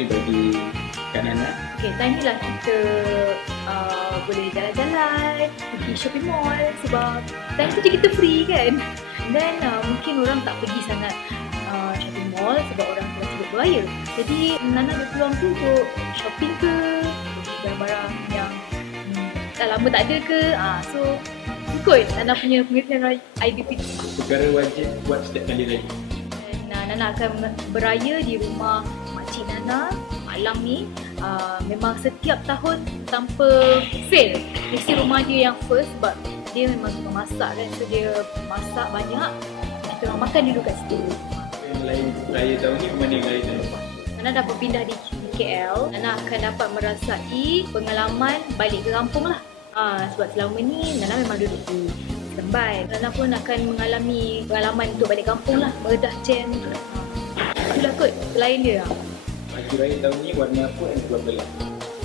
mostly bagi Kak Nana? Okay, time ni lah kita boleh jalan-jalan, pergi shopping mall sebab time tu je kita free kan. Dan mungkin orang tak pergi sangat shopping mall sebab orang tengah sibuk beraya. Jadi Nana ada peluang tu untuk shopping ke, barang-barang yang dah lama tak ada ke. So ikut Nana punya pengertian IDP. Perkara wajib buat setiap kali raya. Nana akan beraya di rumah makcik Nana malam ni. Memang setiap tahun tanpa fail, mesti rumah dia yang first sebab dia memang suka masak kan. So dia masak banyak, kita orang makan dulu kat situ. Yang lain raya tahun ni, mana yang raya tahun lepas? Nana dah berpindah di KL, Nana akan dapat merasai pengalaman balik ke kampung lah. Sebab selama ni Nana memang duduk di Tembai. Nana pun akan mengalami pengalaman untuk balik kampung lah, meredah jam. Itulah kot, selain dia. Baju raya tahun ni warna apa yang keluar belah?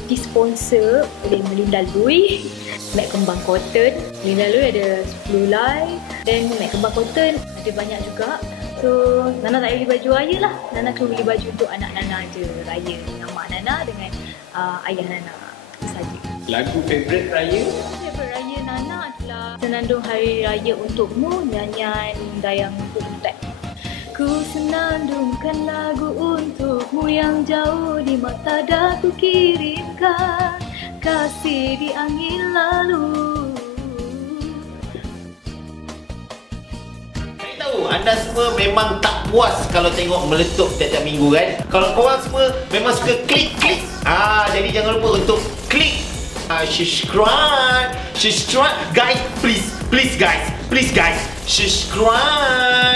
Disponsor oleh Melinda Lui, Mat Kembang Cotton. Melinda Lui ada 10 helai dan Mat Kembang Cotton ada banyak juga. So Nana tak beli baju raya lah. Nana cuma beli baju untuk anak Nana je raya dengan mak Nana dengan ayah Nana. Itu saja. Lagu favourite raya? Favourite raya Nana adalah Senandung Hari Raya Untukmu, nyanyian Dayang Kuntet. Ku senandungkan lagu untukmu yang jauh di mata dah ku kirimkan, kasih di angin lalu. Saya tahu anda semua memang tak puas kalau tengok meletup tiap-tiap minggu kan. Kalau korang semua memang suka klik-klik. Jadi jangan lupa untuk klik subscribe. Guys, please guys, subscribe.